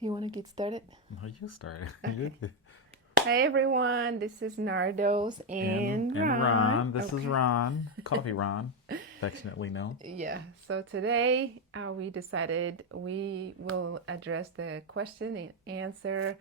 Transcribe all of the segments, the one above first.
You want to get started? No, you started. You Okay. Hey everyone, this is Nardos and and Ron. Ron. This is Okay. Ron, Coffee Ron, affectionately known. Yeah, so today we decided we will address the question and answer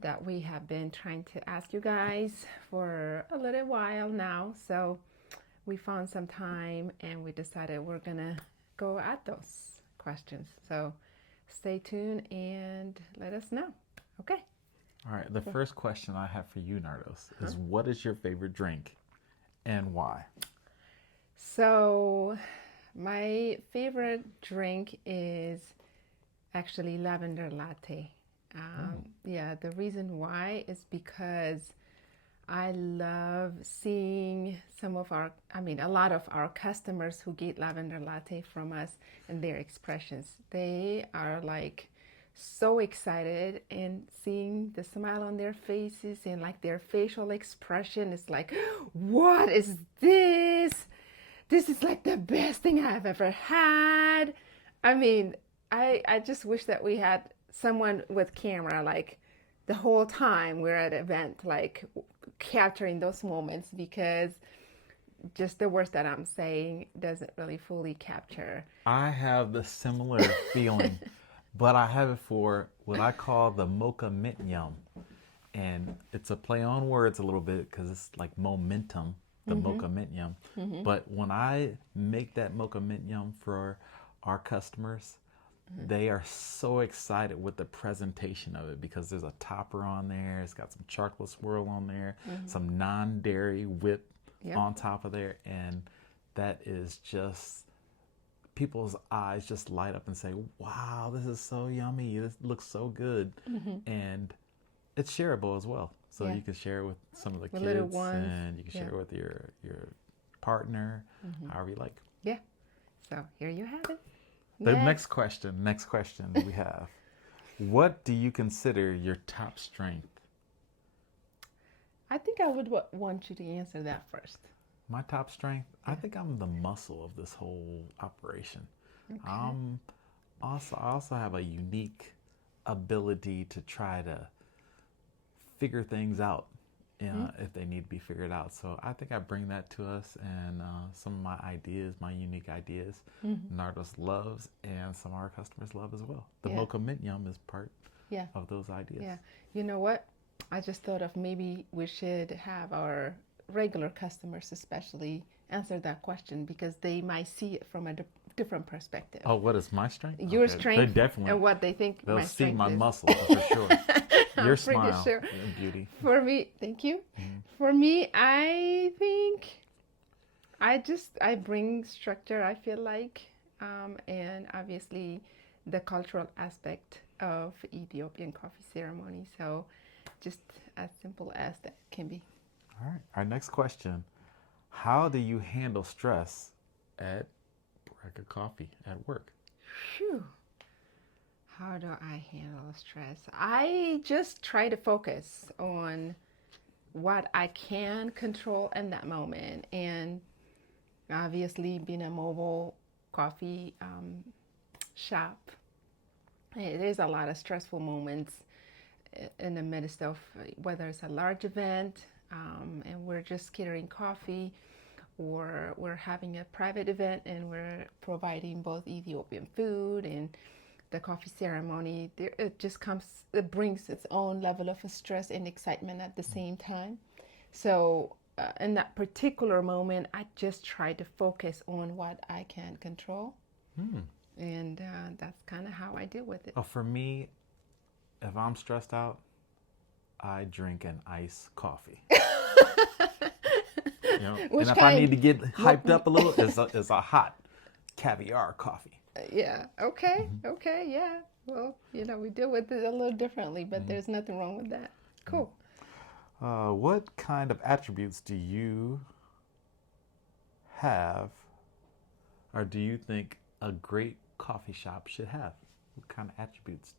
that we have been trying to ask you guys for a little while now. So we found some time and we decided we're going to go at those questions. So stay tuned and let us know. Okay. All right, the So, first question I have for you, Nardos, huh? is what is your favorite drink and why? So my favorite drink is actually lavender latte. Oh, Yeah, the reason why is because I love seeing a lot of our customers who get lavender latte from us and their expressions. They are like so excited and seeing the smile on their faces and like their facial expression is like, what is this? This is like the best thing I've ever had. I mean, I just wish that we had someone with camera like the whole time we're at an event, like capturing those moments because just the words that I'm saying doesn't really fully capture. I have the similar feeling, but I have it for what I call the mocha mint yum. And it's a play on words a little bit because it's like momentum, the Mm-hmm. mocha mint yum. Mm-hmm. But when I make that mocha mint yum for our customers, they are so excited with the presentation of it because there's a topper on there. It's got some chocolate swirl on there, Mm-hmm. some non-dairy whip Yep. on top of there, and that is just people's eyes just light up and say, "Wow, this is so yummy! This looks so good," Mm-hmm. and it's shareable as well. So Yeah. you can share it with some of the The little kids, ones. and you can Yeah. share it with your partner, Mm-hmm. however you like. Yeah. So here you have it. The Next. next question we have. What do you consider your top strength? I think I would want you to answer that first. My top strength? I Yeah. think I'm the muscle of this whole operation. Okay. I'm I also have a unique ability to try to figure things out if they need to be figured out. So I think I bring that to us, and some of my ideas, my unique ideas, Mm-hmm. Nardos loves, and some of our customers love as well. The Yeah. mocha mint yum is part Yeah. of those ideas. Yeah. You know what? I just thought of maybe we should have our regular customers, especially, answer that question because they might see it from a different perspective. Oh, what is my strength? Your Okay, they strength definitely and what they think they'll my see strength my is. muscle for sure. I'm Your pretty smile, sure. your beauty. For me, thank you. Mhm. For me, I think I bring structure. I feel like, and obviously, the cultural aspect of Ethiopian coffee ceremony. So, just as simple as that can be. All right. Our next question: how do you handle stress at Braga Coffee at work? Phew. How do I handle stress? I just try to focus on what I can control in that moment. And obviously, being a mobile coffee shop, there's a lot of stressful moments in the midst of whether it's a large event and we're just catering coffee, or we're having a private event and we're providing both Ethiopian food and the coffee ceremony. It just comes, it brings its own level of stress and excitement at the same time. So, in that particular moment, I just try to focus on what I can control, Hmm. and that's kind of how I deal with it. Oh, for me, if I'm stressed out, I drink an iced coffee. And Which if I need kind? to get What? hyped up a little, it's a hot caviar coffee. Yeah. Okay. Okay. Yeah. Well, we deal with it a little differently, but Mm-hmm. there's nothing wrong with that. Cool. What kind of attributes do you have, or do you think a great coffee shop should have? What kind of attributes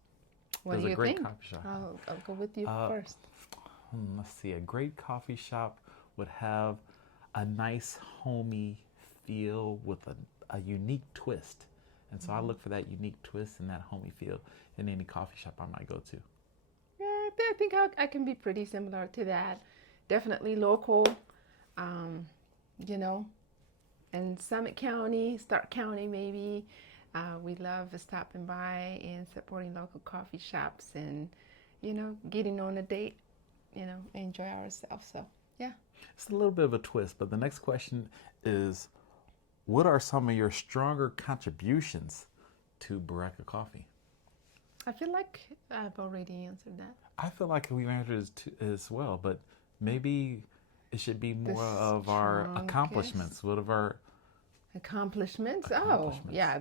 What do does a you great think? coffee shop have? I'll go with you Uh, first. let's see. A great coffee shop would have a nice, homey feel with a unique twist. And so I look for that unique twist and that homey feel in any coffee shop I might go to. Yeah, I think I can be pretty similar to that. Definitely local, um, you know, in Summit County, Stark County, maybe. We love stopping by and supporting local coffee shops and, getting on a date, enjoy ourselves. So, yeah. It's a little bit of a twist, but the next question is, what are some of your stronger contributions to Baraka Coffee? I feel like I've already answered that. I feel like we've answered as well, but maybe it should be The more of our strongest accomplishments. What of our accomplishments? Oh, accomplishments? yeah,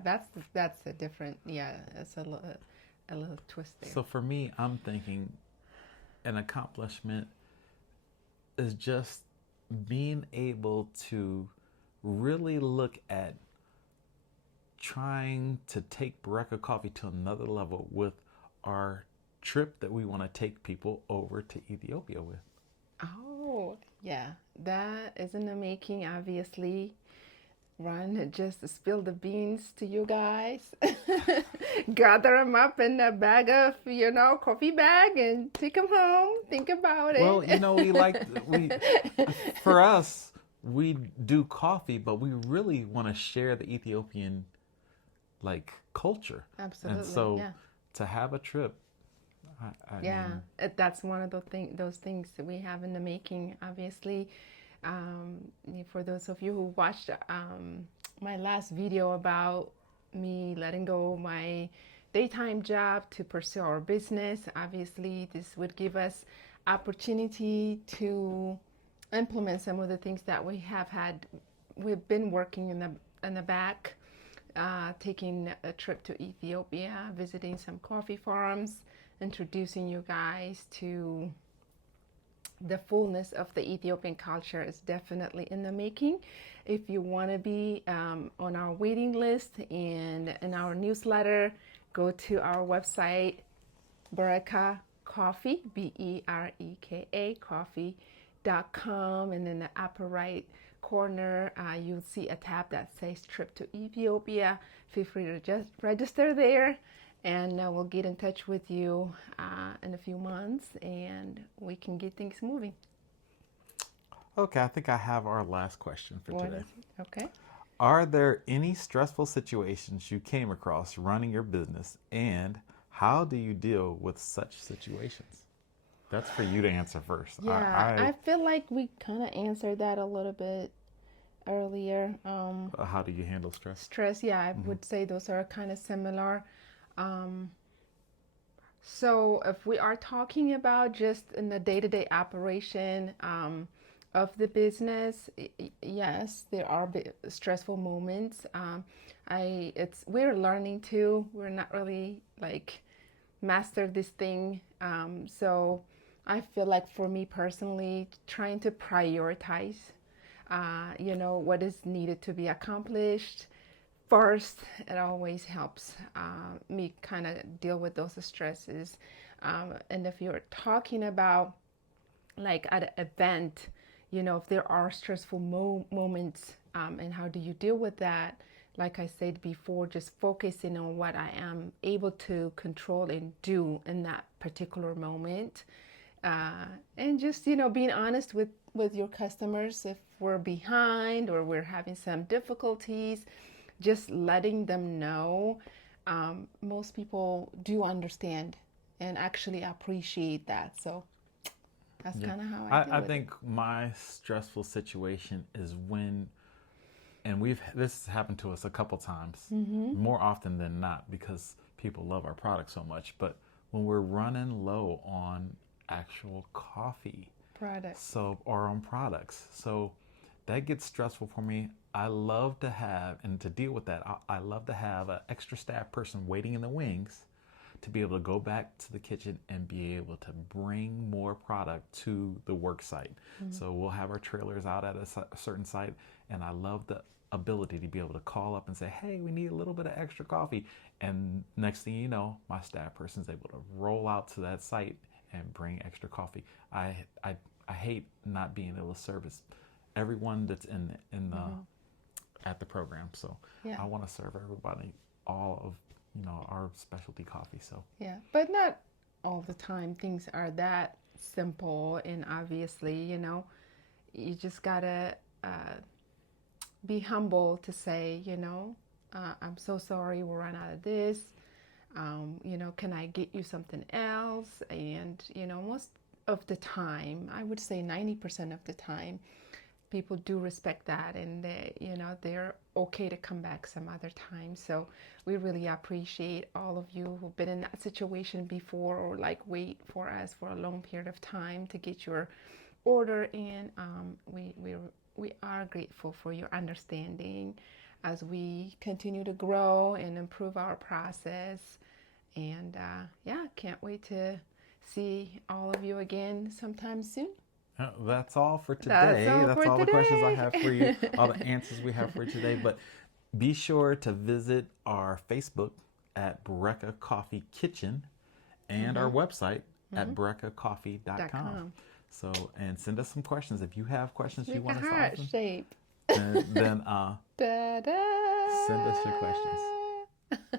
that's a different, yeah, it's a little twist there. So for me, I'm thinking an accomplishment is just being able to really look at trying to take Baraka Coffee to another level with our trip that we want to take people over to Ethiopia with. Oh, yeah, that is in the making, obviously. Ron just spilled the beans to you guys. Gather them up in a bag of, coffee bag and take them home. Think about it. Well, for us, we do coffee, but we really want to share the Ethiopian culture. Absolutely. And so yeah. to have a trip, I Yeah, mean, that's one of those things that we have in the making. Obviously, for those of you who watched my last video about me letting go of my daytime job to pursue our business, obviously this would give us opportunity to implement some of the things that we've been working in the back, taking a trip to Ethiopia, visiting some coffee farms, introducing you guys to the fullness of the Ethiopian culture is definitely in the making. If you want to be on our waiting list and in our newsletter, go to our website, Baraka Coffee, Bereka coffee.com, and in the upper right corner, you'll see a tab that says Trip to Ethiopia. Feel free to just register there, and we'll get in touch with you in a few months, and we can get things moving. okay, I think I have our last question for today. Okay. Are there any stressful situations you came across running your business, and how do you deal with such situations? That's for you to answer first. Yeah, I feel like we kind of answered that a little bit earlier. How do you handle stress? Stress, yeah, I would say those are kind of similar. So if we are talking about just in the day-to-day operation of the business, yes, there are stressful moments. We're learning too. We're not really mastered this thing. So I feel like for me personally, trying to prioritize, what is needed to be accomplished first, it always helps me kind of deal with those stresses. And if you're talking about at an event, if there are stressful moments, and how do you deal with that? Like I said before, just focusing on what I am able to control and do in that particular moment. And just, being honest with your customers. If we're behind or we're having some difficulties, just letting them know. Most people do understand and actually appreciate that. So that's kind of how I deal I with think my stressful situation is when, and this has happened to us a couple times, more often than not, because people love our product so much, but when we're running low on actual coffee products. or on products. So that gets stressful for me. I love to have, and to deal with that, I love to have an extra staff person waiting in the wings to be able to go back to the kitchen and be able to bring more product to the work site. So we'll have our trailers out at a certain site, and I love the ability to be able to call up and say, hey, we need a little bit of extra coffee. And next thing you know, my staff person's able to roll out to that site and bring extra coffee. I hate not being able to service everyone that's in the at the program. So Yeah. I want to serve everybody all of, our specialty coffee. So Yeah, but not all the time things are that simple. And obviously, you just gotta be humble to say, I'm so sorry, we'll run out of this. Can I get you something else? And, most of the time, I would say 90% of the time, people do respect that, and they're okay to come back some other time. So we really appreciate all of you who've been in that situation before, or like wait for us for a long period of time to get your order in. We are grateful for your understanding as we continue to grow and improve our process. And yeah, can't wait to see all of you again sometime soon. that's all for That's today. all That's for all the questions I today. have for you, all the answers we have for today. But be sure to visit our Facebook at Brecca Coffee Kitchen and our website at breccacoffee.com. .com. So, and send us some questions. If you have questions you Make a want us to heart ask them, shape. then Da, da. send us your questions.